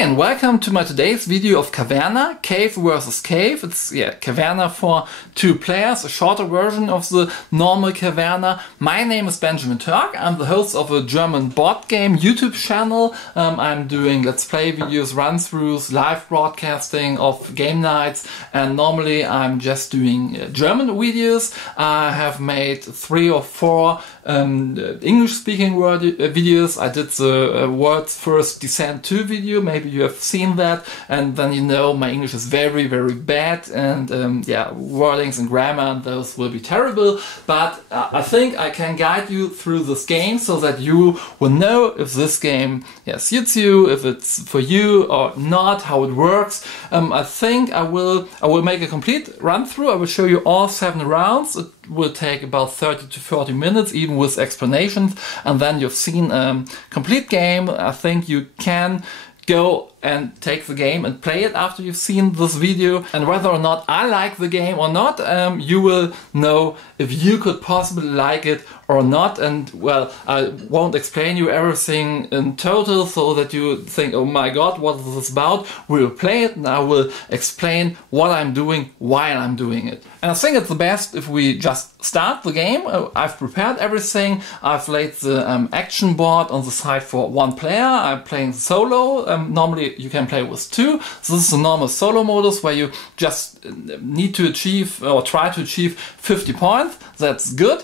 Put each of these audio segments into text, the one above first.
and welcome to my today's video of Caverna, Cave versus Cave. It's Caverna for 2 players, a shorter version of the normal Caverna. My name is Benjamin Turk. I'm the host of a German board game YouTube channel. I'm doing let's play videos, run-throughs, live broadcasting of game nights, and normally I'm just doing German videos. I have made 3 or 4 English-speaking videos. I did the world's first Descent 2 video. Maybe you have seen that, and then you know my English is very bad, and wordings and grammar and those will be terrible, but I think I can guide you through this game so that you will know if this game suits you, if it's for you or not, how it works. I think I will make a complete run through. I will show you all 7 rounds. It will take about 30 to 40 minutes, even with explanations, and then you've seen a complete game. I think you can go and take the game and play it after you've seen this video, and whether or not I like the game or not, you will know if you could possibly like it or not. And well, I won't explain you everything in total so that you think, oh my god, what is this about? We will play it and I will explain what I'm doing while I'm doing it. And I think it's the best if we just start the game. I've prepared everything. I've laid the action board on the side for 1 player. I'm playing solo. Normally you can play with 2. This is the normal solo modus where you just need to achieve or try to achieve 50 points. That's good.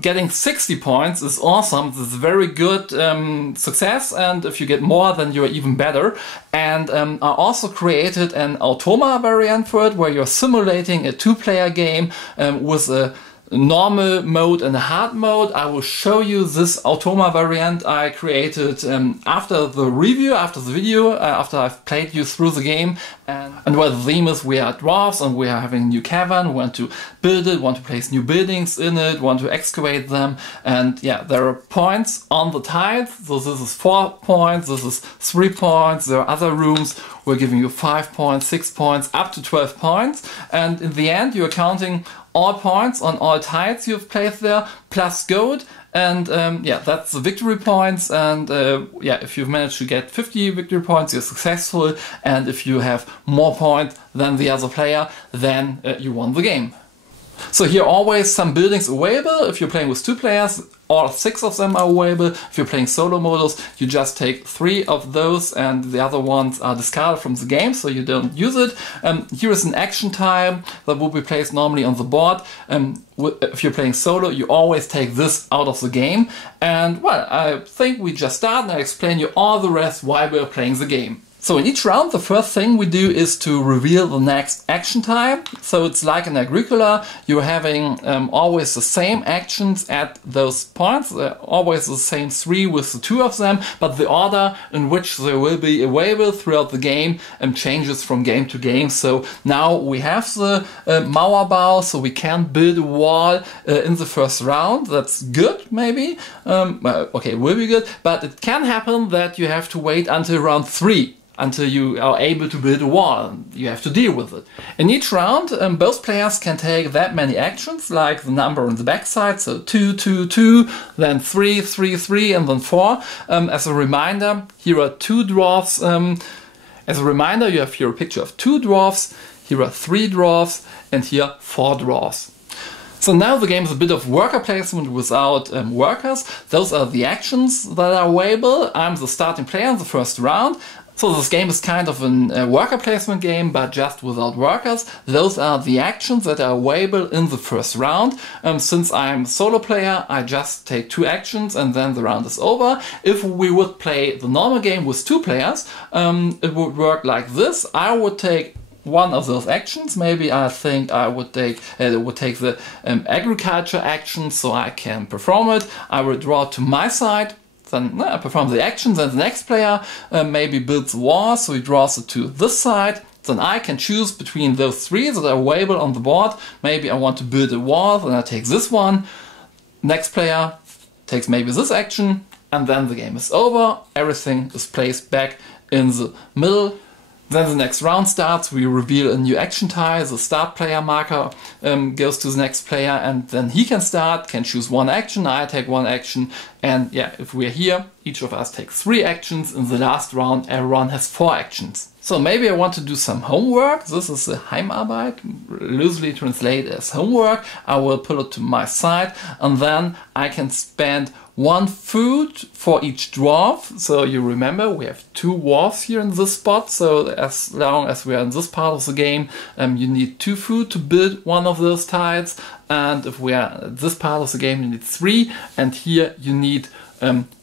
Getting 60 points is awesome. This is very good success, and if you get more then you're even better. And I also created an automa variant for it where you're simulating a 2-player game with a normal mode and a hard mode. I will show you this automa variant I created after the review, after the video, after I've played you through the game. And where the theme is we are dwarves and we are having a new cavern, we want to build it, want to place new buildings in it, want to excavate them, and there are points on the tiles. So this is 4 points, this is 3 points, there are other rooms, we're giving you 5 points, 6 points, up to 12 points, and in the end you're counting all points on all tiles you've placed there, plus gold, and that's the victory points. And if you've managed to get 50 victory points, you're successful, and if you have more points than the other player, then you won the game. So here are always some buildings available. If you're playing with 2 players, all 6 of them are available. If you're playing solo modus, you just take 3 of those and the other ones are discarded from the game, so you don't use it. Here is an action tile that will be placed normally on the board. If you're playing solo, you always take this out of the game. And well, I think we just start and I explain you all the rest while we're playing the game. So in each round, the first thing we do is to reveal the next action type. So it's like in Agricola, you're having always the same actions at those points, always the same 3 with the 2 of them, but the order in which they will be available throughout the game changes from game to game. So now we have the Mauerbau, so we can build a wall in the first round. That's good, maybe. Okay, will be good, but it can happen that you have to wait until round 3. Until you are able to build a wall. You have to deal with it. In each round, both players can take that many actions, like the number on the backside, so 2, 2, 2, then 3, 3, 3, and then 4. As a reminder, here are 2 dwarfs. As a reminder, you have here a picture of 2 dwarfs, here are 3 dwarfs, and here 4 dwarfs. So now the game is a bit of worker placement without workers. Those are the actions that are available. I'm the starting player in the first round. So this game is kind of a worker placement game, but just without workers. Those are the actions that are available in the first round. Since I'm a solo player, I just take 2 actions and then the round is over. If we would play the normal game with 2 players, it would work like this. I would take one of those actions. Maybe I think I would take the agriculture action so I can perform it. I will draw to my side. Then I perform the actions, and the next player maybe builds a wall, so he draws it to this side. Then I can choose between those 3 that are available on the board. Maybe I want to build a wall, then I take this one. Next player takes maybe this action, and then the game is over. Everything is placed back in the middle. Then the next round starts, we reveal a new action tile, the start player marker goes to the next player, and then he can start, can choose one action, I take one action, and yeah, if we're here, each of us takes 3 actions. In the last round, everyone has 4 actions. So maybe I want to do some homework. This is the Heimarbeit, loosely translated as homework. I will put it to my side, and then I can spend 1 food for each dwarf. So you remember we have 2 dwarfs here in this spot. So as long as we are in this part of the game, you need 2 food to build one of those tiles. And if we are in this part of the game, you need 3. And here you need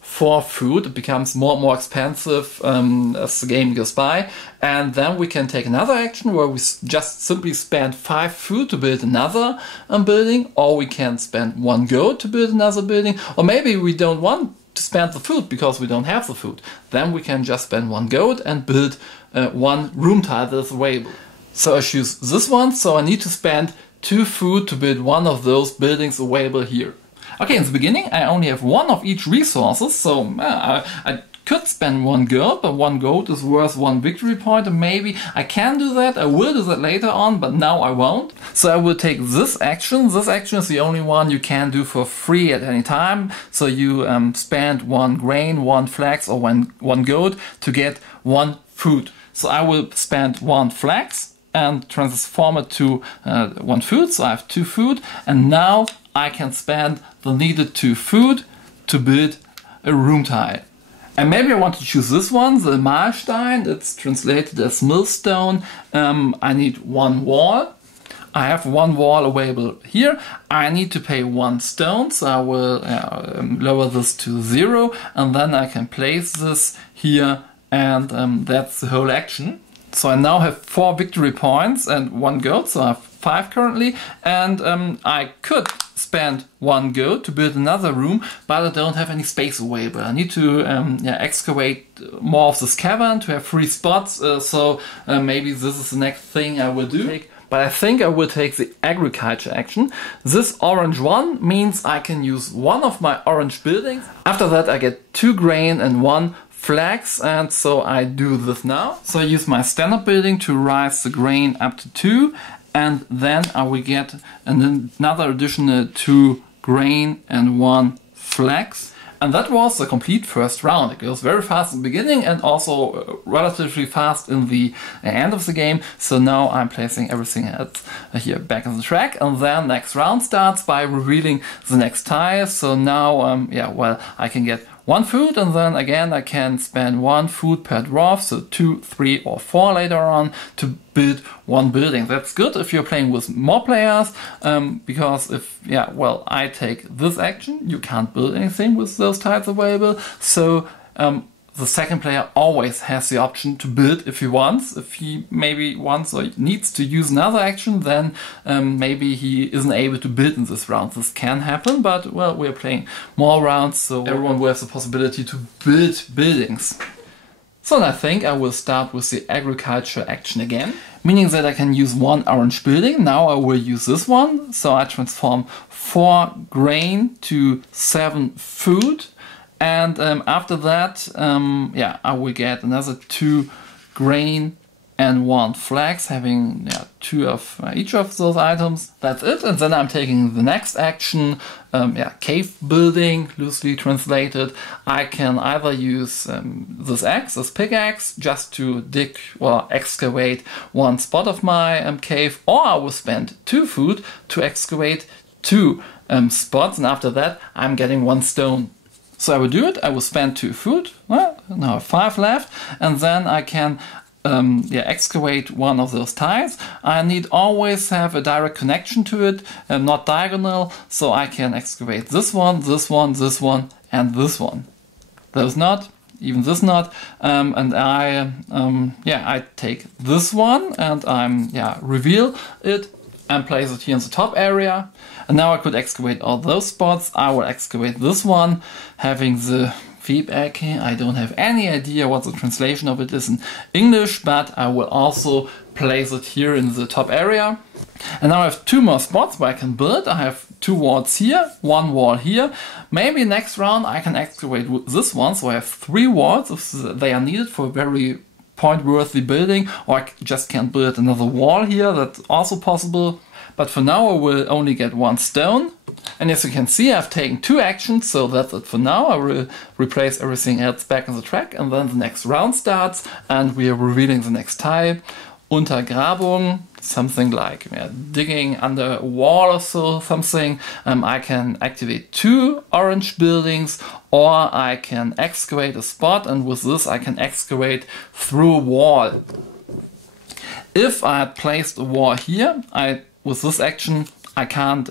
4 food. It becomes more and more expensive as the game goes by. And then we can take another action where we just simply spend 5 food to build another building, or we can spend 1 gold to build another building, or maybe we don't want to spend the food because we don't have the food. Then we can just spend 1 gold and build 1 room tile that is available. So I choose this one, so I need to spend 2 food to build one of those buildings available here. Okay, in the beginning I only have 1 of each resources, so I could spend 1 gold, but 1 gold is worth 1 victory point, and maybe I can do that, I will do that later on, but now I won't. So I will take this action. This action is the only one you can do for free at any time, so you spend 1 grain, 1 flax, or 1 gold to get 1 food. So I will spend 1 flax and transform it to 1 food, so I have 2 food, and now I can spend the needed 2 food to build a room tile. And maybe I want to choose this one, the Mahlstein. It's translated as millstone. I need 1 wall. I have 1 wall available here. I need to pay 1 stone, so I will lower this to 0, and then I can place this here, and that's the whole action. So I now have 4 victory points and 1 gold, so I have 5 currently, and I could spend 1 gold to build another room, but I don't have any space available. I need to excavate more of this cavern to have 3 spots, so maybe this is the next thing I will do. But I think I will take the agriculture action. This orange one means I can use one of my orange buildings. After that I get 2 grain and 1 flax, and so I do this now. So I use my standard building to rise the grain up to 2, and then I will get another additional 2 grain and 1 flax. And that was the complete first round. It goes very fast in the beginning and also relatively fast in the end of the game. So now I'm placing everything here back on the track, and then next round starts by revealing the next tile. So now I can get 1 food, and then again I can spend 1 food per dwarf, so 2, 3 or 4 later on to build 1 building. That's good if you're playing with more players, because if I take this action, you can't build anything with those tiles available. So the second player always has the option to build if he wants. If he maybe wants or needs to use another action, then maybe he isn't able to build in this round. This can happen, but well, we're playing more rounds, so everyone will have the possibility to build buildings. So I think I will start with the agriculture action again, meaning that I can use 1 orange building. Now I will use this one, so I transform 4 grain to 7 food. And after that, I will get another 2 grain and 1 flax, having 2 of each of those items. That's it. And then I'm taking the next action, cave building, loosely translated. I can either use this axe, this pickaxe, just to dig or excavate 1 spot of my cave, or I will spend 2 food to excavate 2 spots, and after that I'm getting 1 stone. So I will do it. I will spend 2 food. Well, now I have 5 left, and then I can excavate 1 of those tiles. I need always have a direct connection to it, not diagonal. So I can excavate this one, this one, this one, and this one. Those not, even this not, and I take this one and reveal it and place it here in the top area. And now I could excavate all those spots. I will excavate this one, having the feedback. I don't have any idea what the translation of it is in English, but I will also place it here in the top area. And now I have 2 more spots where I can build. I have 2 walls here, 1 wall here. Maybe next round I can excavate this one, so I have 3 walls if they are needed for very point-worthy building, or I just can't build another wall here. That's also possible. But for now I will only get 1 stone. And as you can see, I've taken 2 actions, so that's it for now. I will replace everything else back on the track, and then the next round starts and we are revealing the next tile. Untergrabung, something like digging under a wall or so, something. I can activate 2 orange buildings, or I can excavate a spot, and with this I can excavate through a wall. If I had placed a wall here, with this action I can't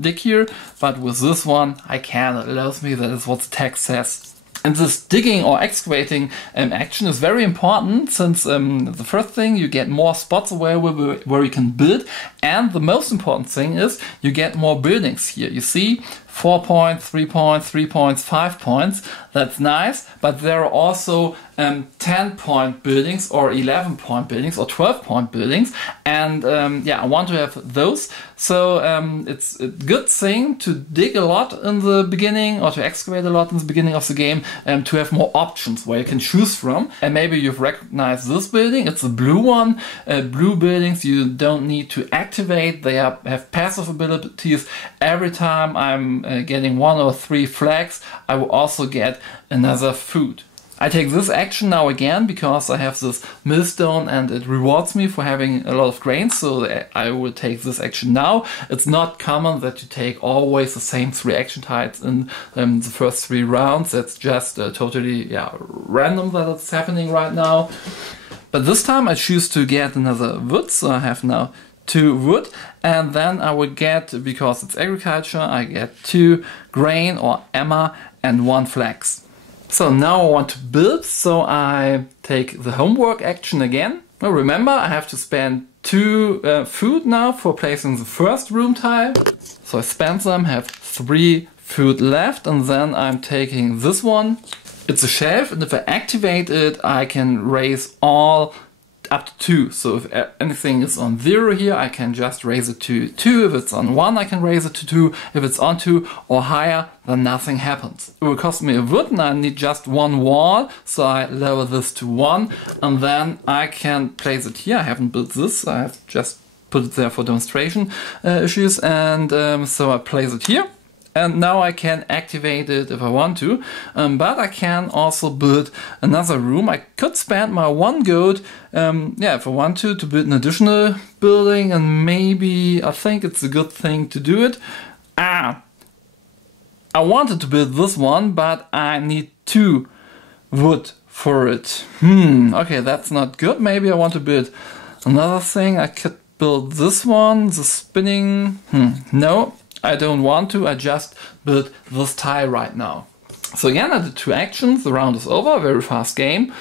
dig here, but with this one I can. It allows me, that is what the text says. And this digging or excavating action is very important, since the first thing, you get more spots available where you can build, and the most important thing is you get more buildings here. You see 4 points, 3 points, 3 points, 5 points. That's nice, but there are also 10-point buildings or 11-point buildings or 12-point buildings, and I want to have those. So it's a good thing to dig a lot in the beginning, or to excavate a lot in the beginning of the game, to have more options where you can choose from. And maybe you've recognized this building, it's a blue one. Blue buildings you don't need to activate, they have passive abilities. Every time I'm getting 1 or 3 flags, I will also get another food. I take this action now again because I have this millstone and it rewards me for having a lot of grains, so I will take this action now. It's not common that you take always the same 3 action tiles in the first 3 rounds. That's just totally random that it's happening right now. But this time I choose to get another wood, so I have now 2 wood, and then I will get, because it's agriculture, I get 2 grain or emmer and 1 flax. So now I want to build, so I take the homework action again. Now remember, I have to spend 2 food now for placing the first room tile. So I spend them, have 3 food left, and then I'm taking this one. It's a shelf, and if I activate it, I can raise all up to 2. So if anything is on 0 here, I can just raise it to 2. If it's on 1, I can raise it to 2. If it's on 2 or higher, then nothing happens. It will cost me a wood, and I need just 1 wall, so I lower this to 1, and then I can place it here. I haven't built this, I have just put it there for demonstration issues, and so I place it here. And now I can activate it if I want to, but I can also build another room. I could spend my 1 gold, if I want to build an additional building, and maybe I think it's a good thing to do it. I wanted to build this one, but I need 2 wood for it. Okay, that's not good. Maybe I want to build another thing. I could build this one, the spinning. No. I don't want to, I just build this tile right now. So again, I did 2 actions, the round is over, very fast game.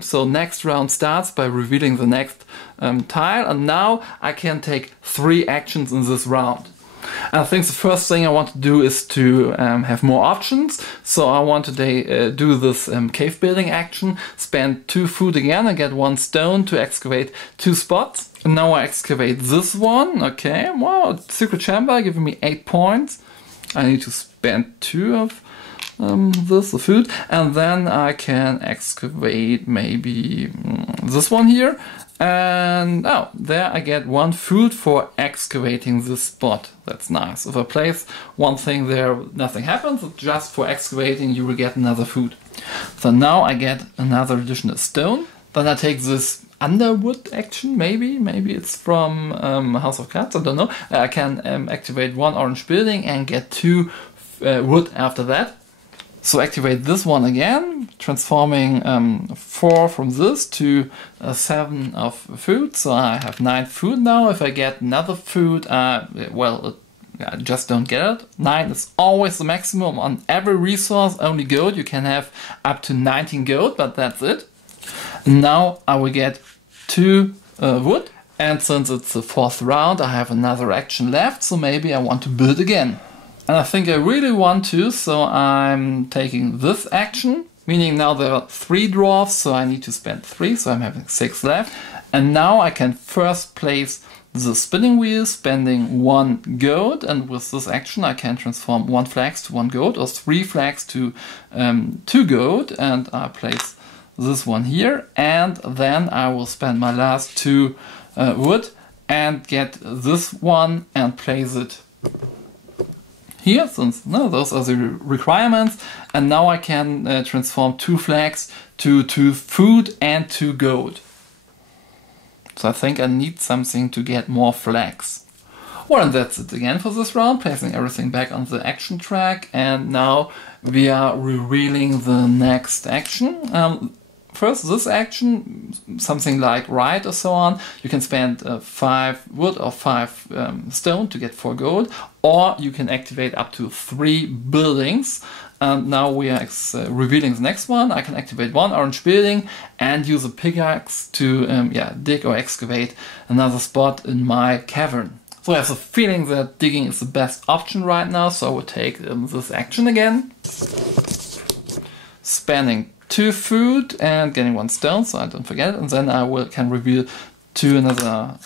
So next round starts by revealing the next tile, and now I can take 3 actions in this round. And I think the first thing I want to do is to have more options. So I want to do this cave building action, spend 2 food again, and get 1 stone to excavate 2 spots. And now I excavate this one, okay, wow, secret chamber giving me 8 points. I need to spend 2 of this, the food, and then I can excavate maybe this one here. And there I get 1 food for excavating this spot. That's nice. If I place 1 thing there, nothing happens. Just for excavating, you will get another food. So now I get another additional stone. Then I take this underwood action, maybe it's from House of Cards, I don't know. I can activate 1 orange building and get 2 wood after that. So activate this one again, transforming 4 from this to 7 of food. So I have 9 food now. If I get another food, I just don't get it. 9 is always the maximum on every resource, only gold. You can have up to 19 gold, but that's it. Now I will get 2 wood, and since it's the 4th round, I have another action left, so maybe I want to build again. And I think I really want to, so I'm taking this action, meaning now there are 3 dwarfs, so I need to spend 3, so I'm having 6 left. And now I can first place the spinning wheel, spending 1 gold, and with this action I can transform 1 flax to 1 gold, or 3 flags to 2 gold, and I place this one here, and then I will spend my last 2 wood and get this one and place it here, since those are the requirements. And now I can transform 2 flags to 2 food and 2 gold. So I think I need something to get more flags. Well, and that's it again for this round, placing everything back on the action track, and now we are revealing the next action. First, this action, something like write or so on, you can spend 5 wood or 5 stone to get 4 gold, or you can activate up to 3 buildings. Now we are revealing the next one. I can activate 1 orange building and use a pickaxe to dig or excavate another spot in my cavern. So I have the feeling that digging is the best option right now, so I will take this action again. Spending 2 food and getting 1 stone, so I don't forget it, and then I can reveal to another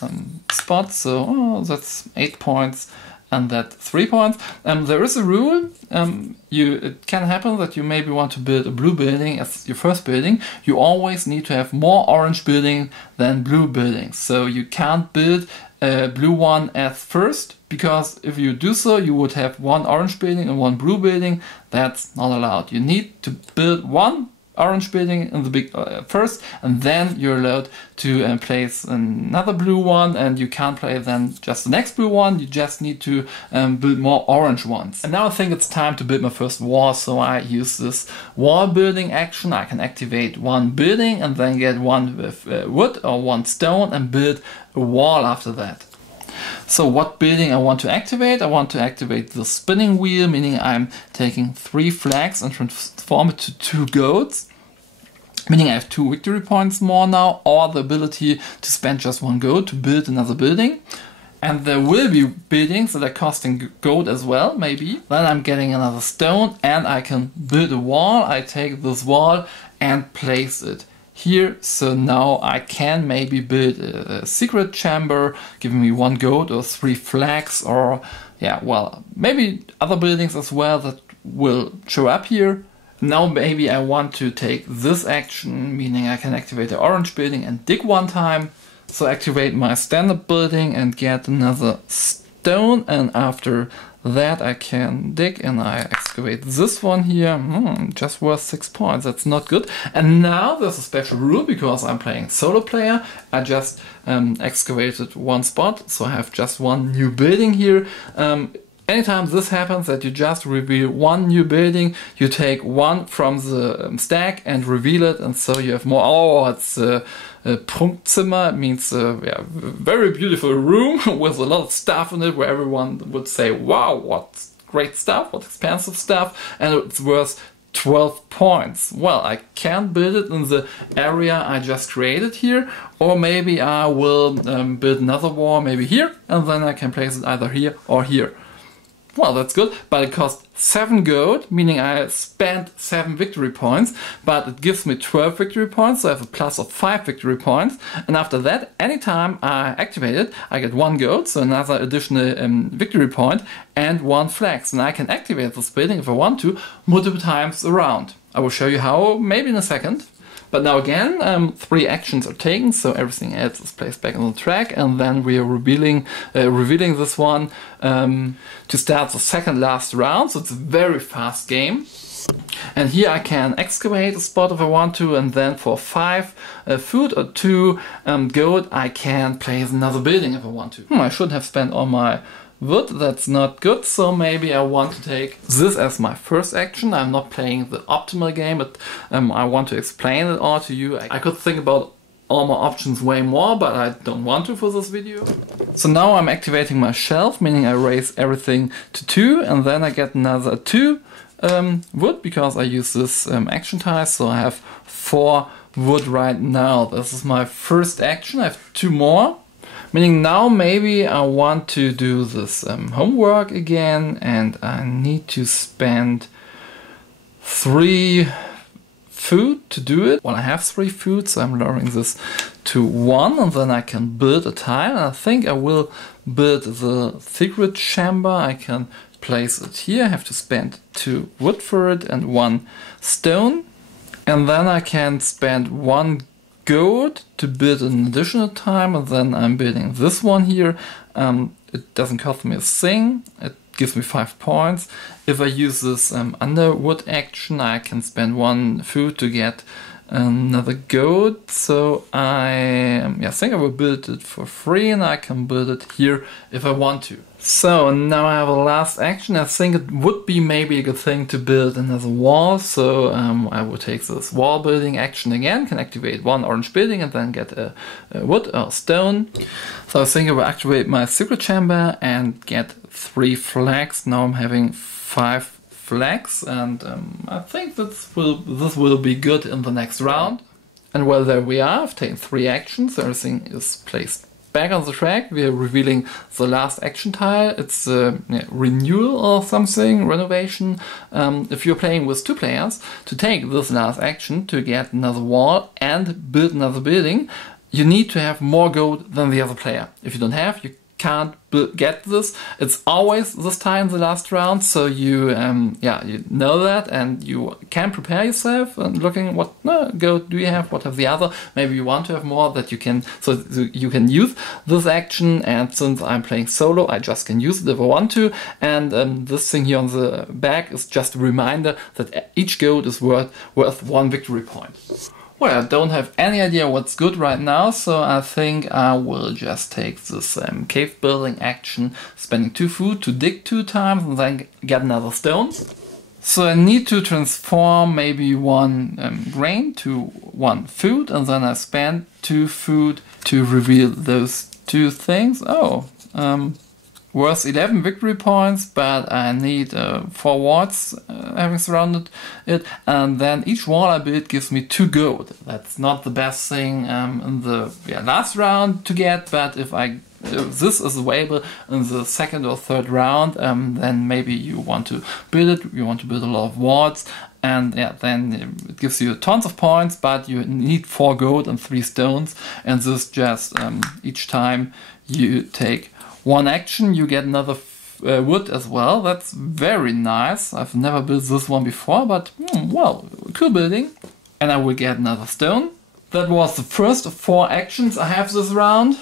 spot, so that's 8 points and that 3 points. There is a rule, it can happen that you maybe want to build a blue building as your first building. You always need to have more orange building than blue buildings, so you can't build a blue one as first, because if you do so, you would have 1 orange building and 1 blue building. That's not allowed. You need to build 1 orange building in the first, and then you're allowed to place another blue one, and you can't play then just the next blue one. You just need to build more orange ones. And now I think it's time to build my first wall, so I use this wall building action. I can activate 1 building and then get 1 with wood or 1 stone and build a wall after that. So what building I want to activate? I want to activate the spinning wheel, meaning I'm taking 3 flags and transform it to 2 goats, meaning I have 2 victory points more now, or the ability to spend just 1 gold to build another building. And there will be buildings that are costing gold as well, maybe. Then I'm getting another stone and I can build a wall. I take this wall and place it here, so now I can maybe build a secret chamber, giving me 1 gold or 3 flags, or maybe other buildings as well that will show up here. Now maybe I want to take this action, meaning I can activate the orange building and dig 1 time. So activate my standard building and get another stone, and after that I can dig and I excavate this one here. Just worth 6 points, that's not good. And now there's a special rule, because I'm playing solo player. I just excavated 1 spot, so I have just 1 new building here. Anytime this happens, that you just reveal 1 new building, you take 1 from the stack and reveal it, and so you have more. Oh, it's a Prunkzimmer. It means a very beautiful room with a lot of stuff in it, where everyone would say, wow, what great stuff, what expensive stuff, and it's worth 12 points. Well, I can build it in the area I just created here, or maybe I will build another wall, maybe here, and then I can place it either here or here. Well, that's good, but it costs 7 gold, meaning I spent 7 victory points, but it gives me 12 victory points, so I have a plus of 5 victory points. And after that, anytime I activate it, I get 1 gold, so another additional victory point, and 1 flags. And I can activate this building if I want to, multiple times around. I will show you how, maybe in a second. But now again, 3 actions are taken, so everything else is placed back on the track, and then we are revealing this one to start the second last round. So it's a very fast game. And here I can excavate a spot if I want to, and then for 5 food or 2 gold I can place another building if I want to. I should have spent all my wood, that's not good, so maybe I want to take this as my first action. I'm not playing the optimal game, but I want to explain it all to you. I could think about all my options way more, but I don't want to for this video. So now I'm activating my shelf, meaning I raise everything to 2, and then I get another 2 wood, because I use this action tile, so I have 4 wood right now. This is my first action. I have 2 more. Meaning now maybe I want to do this homework again, and I need to spend 3 food to do it. Well, I have 3 food, so I'm lowering this to 1, and then I can build a tile. And I think I will build the secret chamber. I can place it here. I have to spend 2 wood for it and 1 stone. And then I can spend 1 gold to build an additional time, and then I'm building this one here. It doesn't cost me a thing. It gives me 5 points. If I use this underwood action, I can spend 1 food to get another gold. So I think I will build it for free, and I can build it here if I want to. So now I have a last action. I think it would be maybe a good thing to build another wall. So I will take this wall building action again, can activate 1 orange building and then get a wood or stone. So I think I will activate my secret chamber and get 3 flags. Now I'm having 5 flags, and I think this will be good in the next round. And well, there we are. I've taken 3 actions. Everything is placed back on the track. We are revealing the last action tile. It's renewal or something, renovation. If you're playing with 2 players, to take this last action to get another wall and build another building, you need to have more gold than the other player. If you don't have, you can't get this. It's always this time the last round, so you you know that, and you can prepare yourself and looking what gold do you have, what have the other. Maybe you want to have more that you can, so you can use this action. And since I'm playing solo, I just can use it if I want to. And this thing here on the back is just a reminder that each gold is worth 1 victory point. Well, I don't have any idea what's good right now, so I think I will just take this cave building action, spending 2 food to dig 2 times and then get another stone. So I need to transform maybe 1 grain to 1 food, and then I spend 2 food to reveal those 2 things. Worth 11 victory points, but I need 4 walls having surrounded it, and then each wall I build gives me 2 gold. That's not the best thing in the last round to get, but if this is available in the 2nd or 3rd round, then maybe you want to build it, you want to build a lot of walls, and then it gives you tons of points, but you need 4 gold and 3 stones, and this just each time you take 1 action, you get another wood as well. That's very nice. I've never built this one before, but well, cool building. And I will get another stone. That was the first of 4 actions I have this round.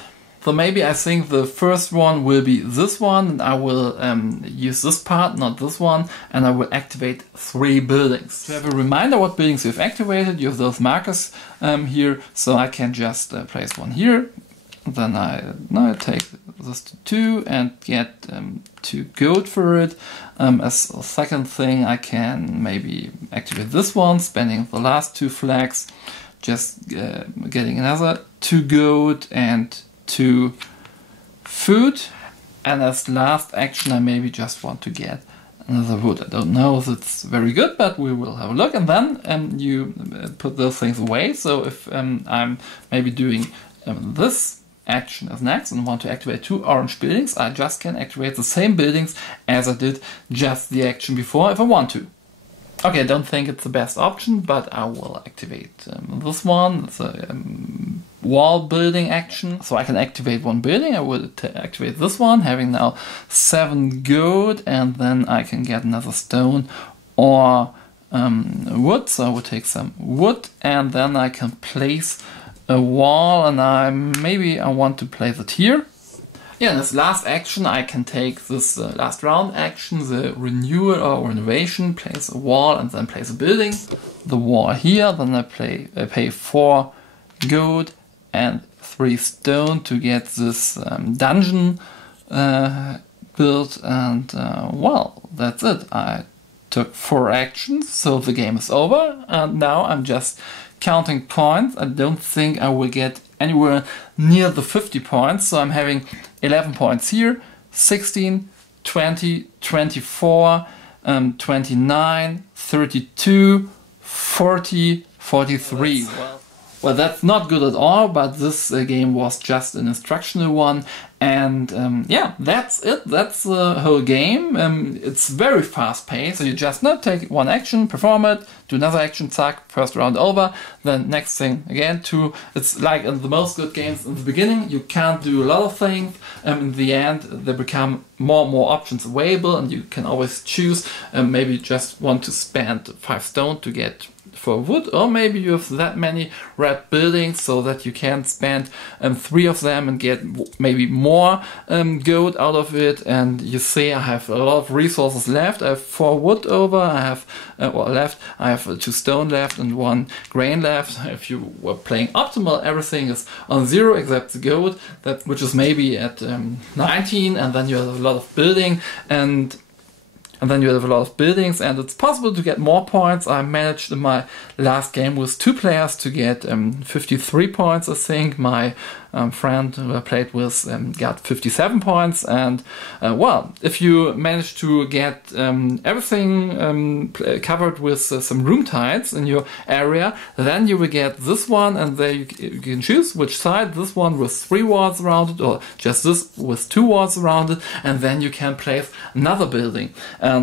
So maybe I think the first one will be this one, and I will use this part, not this one, and I will activate 3 buildings. To have a reminder what buildings you've activated, you have those markers here, so I can just place 1 here. Then I take this to 2 and get 2 gold for it. As a second thing, I can maybe activate this one, spending the last 2 flags, just getting another 2 gold and 2 food. And as last action, I maybe just want to get another wood. I don't know if it's very good, but we will have a look. And then you put those things away. So if I'm maybe doing this action as next and want to activate 2 orange buildings, I just can activate the same buildings as I did just the action before if I want to. Okay, I don't think it's the best option, but I will activate this one. It's a wall building action, so I can activate 1 building. I will activate this one, having now 7 gold, and then I can get another stone or wood. So I will take some wood, and then I can place a wall, and maybe I want to place it here. Yeah, in this last action I can take this last round action, the renewal or renovation, place a wall and then place a building. The wall here, then I pay 4 gold and 3 stone to get this dungeon built, and well, that's it. I took 4 actions, so the game is over, and now I'm just counting points. I don't think I will get anywhere near the 50 points, so I'm having 11 points here, 16, 20, 24, 29, 32, 40, 43. Well, that's not good at all, but this game was just an instructional one, And yeah, that's it. That's the whole game. It's very fast paced. So you just take one action, perform it, do another action, zack, first round over, then next thing again. It's like in the most good games in the beginning, you can't do a lot of things. In the end, there become more and more options available, and you can always choose. Maybe you just want to spend 5 stone to get for wood, or maybe you have that many red buildings so that you can spend 3 of them and get maybe more gold out of it. And you see I have a lot of resources left. I have 4 wood over, I have I have 2 stone left and 1 grain left. If you were playing optimal, everything is on 0 except the gold, which is maybe at 19, and then you have a lot of building and then you have a lot of buildings, and it's possible to get more points. I managed in my last game with 2 players to get 53 points, I think. My friend who I played with got 57 points, and well, if you manage to get everything covered with some room tiles in your area, then you will get this one, and there you can choose which side, this one with 3 walls around it, or just this with 2 walls around it, and then you can place another building,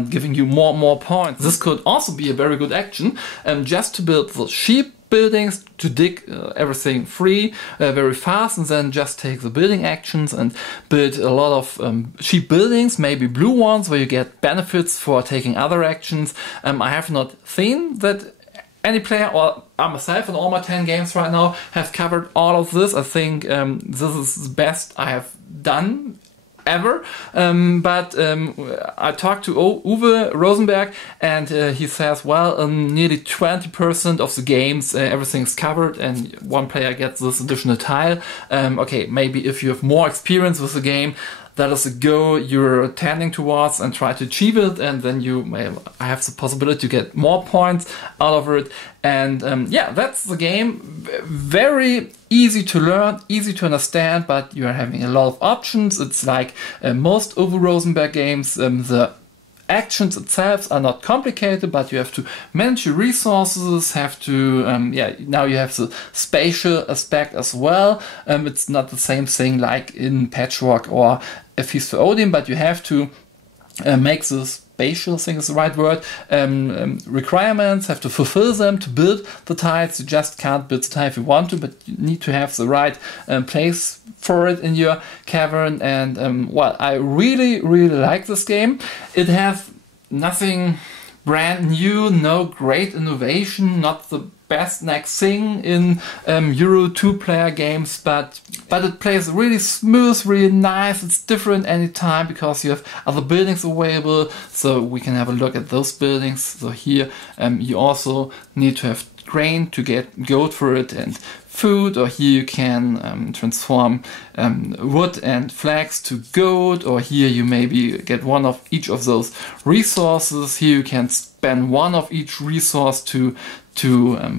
giving you more and more points. This could also be a very good action, just to build the sheep buildings, to dig everything free very fast, and then just take the building actions and build a lot of cheap buildings, maybe blue ones where you get benefits for taking other actions. I have not seen that any player, or I myself in all my 10 games right now, have covered all of this. I think this is the best I have done ever, but I talked to Uwe Rosenberg, and he says, well, nearly 20% of the games everything's covered and one player gets this additional tile. Okay, maybe if you have more experience with the game, that is a goal you're tending towards, and try to achieve it, and then you may have the possibility to get more points out of it. And yeah, that's the game. Very easy to learn, easy to understand, but you are having a lot of options. It's like most Uwe Rosenberg games. The actions itself are not complicated, but you have to manage your resources, have to, yeah, now you have the spatial aspect as well. It's not the same thing like in Patchwork or A Feast for Odin, but you have to make the spatial, I think is the right word, requirements, have to fulfill them to build the tiles. You just can't build the tile if you want to, but you need to have the right place for it in your cavern. And well, I really like this game. It has nothing brand new, no great innovation, not the best next thing in Euro 2-player games, but it plays really smooth, really nice. It's different anytime because you have other buildings available, so we can have a look at those buildings. So here you also need to have grain to get gold for it and food, or here you can transform wood and flax to gold, or here you maybe get one of each of those resources. Here you can spend one of each resource to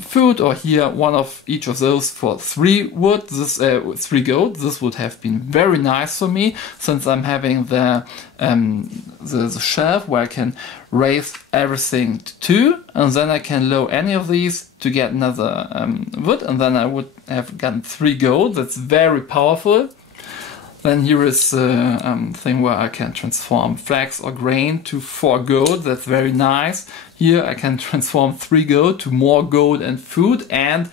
food, or here one of each of those for 3 wood, this 3 gold. This would have been very nice for me, since I'm having the shelf where I can raise everything to 2, and then I can lower any of these to get another wood, and then I would have gotten 3 gold. That's very powerful. Then here is a thing where I can transform flax or grain to 4 gold. That's very nice. Here I can transform 3 gold to more gold and food, and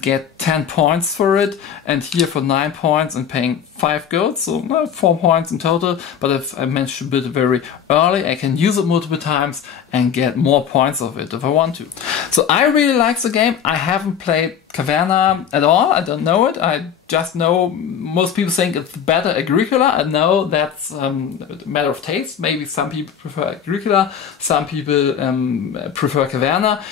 get 10 points for it. And here for 9 points and paying 5 gold, so 4 points in total. But if I manage to build it very early, I can use it multiple times and get more points of it if I want to. So I really like the game. I haven't played Caverna at all. I don't know it. I just know most people think it's better Agricola. I know that's a matter of taste. Maybe some people prefer Agricola, some people prefer Caverna.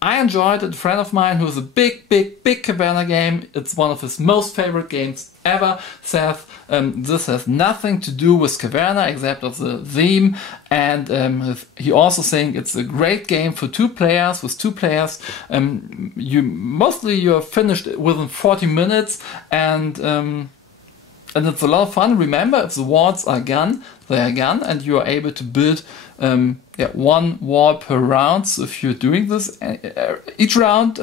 I enjoyed it. A friend of mine who is a big Caverna game, it's one of his most favorite games ever, says this has nothing to do with Caverna except of the theme, and he also thinks it's a great game for 2 players. With 2 players, you're finished within 40 minutes, and it's a lot of fun. Remember, if the walls are gone, there again, and you are able to build one wall per round. So if you're doing this each round,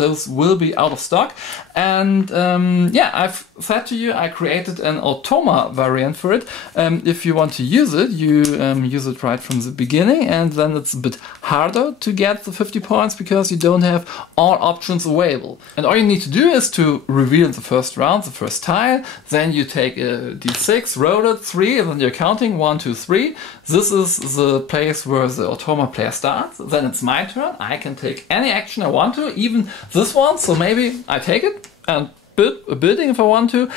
those will be out of stock. And I've said to you, I created an automa variant for it. If you want to use it, you use it right from the beginning, and then it's a bit harder to get the 50 points because you don't have all options available. And all you need to do is to reveal the first round, the first tile, then you take a d6, roll it 3, and then you're counting 1, 2, 3. This is the place where the automa player starts. Then it's my turn. I can take any action I want to, even this one. So maybe I take it and build a building if I want to.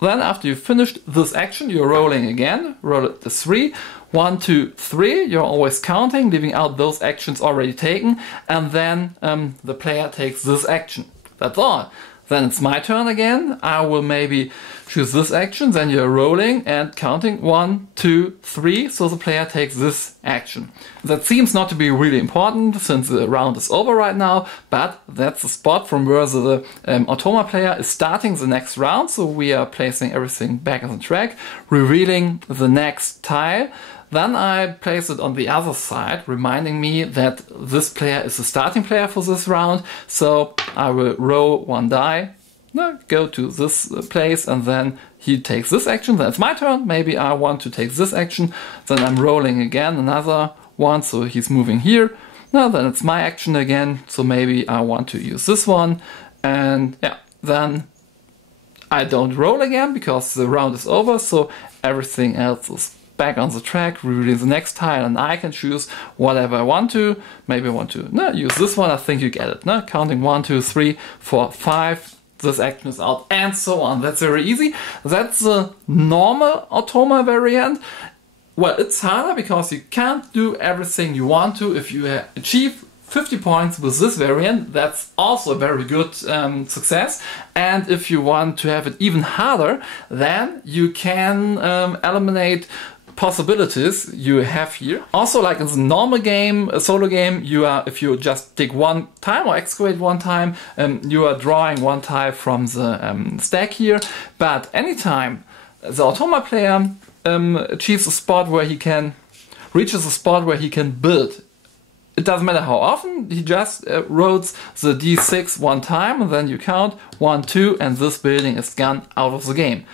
Then after you've finished this action, you're rolling again. Roll it the 3. 1, 2, 3. You're always counting, leaving out those actions already taken. And then the player takes this action. That's all. Then it's my turn again. I will maybe choose this action. Then you're rolling and counting 1, 2, 3. So the player takes this action. That seems not to be really important since the round is over right now, but that's the spot from where the automa player is starting the next round. So we are placing everything back on the track, revealing the next tile. Then I place it on the other side, reminding me that this player is the starting player for this round. So I will roll 1 die, go to this place, and then he takes this action. Then it's my turn. Maybe I want to take this action. Then I'm rolling again, another one, so he's moving here. Now then it's my action again, so maybe I want to use this one. And then I don't roll again because the round is over, so everything else is back on the track, revealing the next tile, and I can choose whatever I want to. Maybe I want to use this one. I think you get it. Counting 1, 2, 3, 4, 5. This action is out, and so on. That's very easy. That's the normal automa variant. Well, it's harder because you can't do everything you want to. If you achieve 50 points with this variant, that's also a very good success. And if you want to have it even harder, then you can eliminate possibilities you have here. Also, like in the normal game, a solo game, if you just dig 1 time or excavate 1 time, you are drawing 1 tile from the stack here. But anytime the automa player achieves a spot where he can reaches a spot where he can build. It doesn't matter how often, he just rolls the d6 1 time, and then you count 1, 2, and this building is gone out of the game.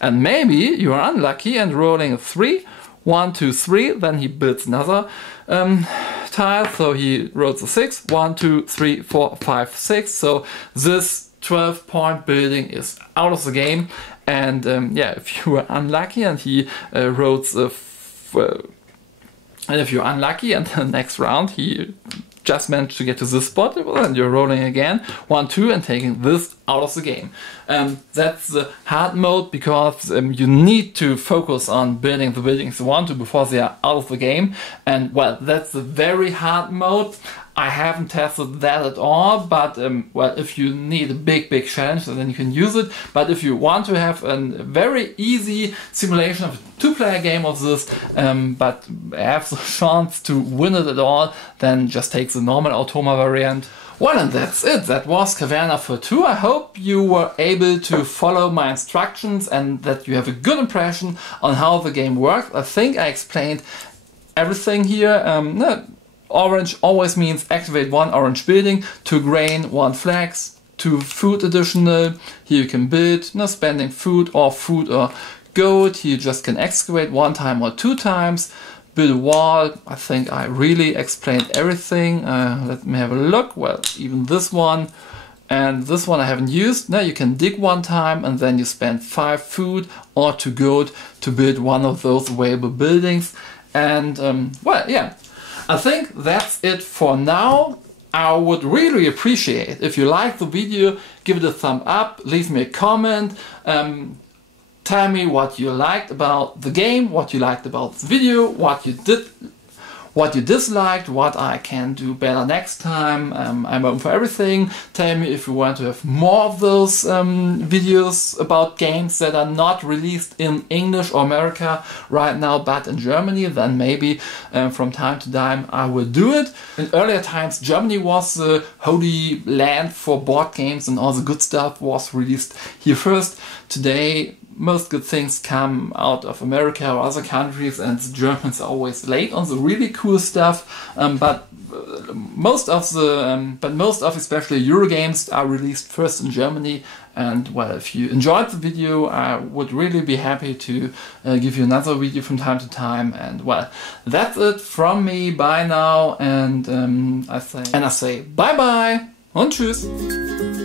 And maybe you are unlucky and rolling a 3, 1, 2, 3, then he builds another tile, so he rolls a 6, 1, 2, 3, 4, 5, 6, so this 12-point building is out of the game. And if you were unlucky and he rolls a and if you're unlucky and the next round he just managed to get to this spot, and you're rolling again 1, 2 and taking this out of the game. That's the hard mode because you need to focus on building the buildings you want to before they are out of the game. And well, that's the very hard mode. I haven't tested that at all, but well, if you need a big challenge, then you can use it. But if you want to have a very easy simulation of a 2-player game of this, but have the chance to win it at all, then just take the normal automa variant. Well, and that's it. That was Caverna for 2. I hope you were able to follow my instructions and that you have a good impression on how the game works. I think I explained everything here. Orange always means activate 1 orange building, 2 grain, 1 flax, 2 food additional. Here you can build, spending food or gold. Here you just can excavate 1 time or 2 times. Build a wall. I think I really explained everything. Let me have a look. Well, even this one and this one I haven't used. Now you can dig 1 time and then you spend 5 food or 2 gold to build one of those available buildings. And well, yeah. I think that's it for now. I would really appreciate if you liked the video, give it a thumb up, leave me a comment, tell me what you liked about the game, what you liked about the video, what you disliked, what I can do better next time. I'm open for everything. Tell me if you want to have more of those videos about games that are not released in English or America right now, but in Germany. Then maybe from time to time I will do it. In earlier times, Germany was the holy land for board games, and all the good stuff was released here first. Today, most good things come out of America or other countries, and the Germans are always late on the really cool stuff. But most of especially Euro games are released first in Germany. And well, if you enjoyed the video, I would really be happy to give you another video from time to time. And well, that's it from me. Bye now, and I say bye bye und tschüss.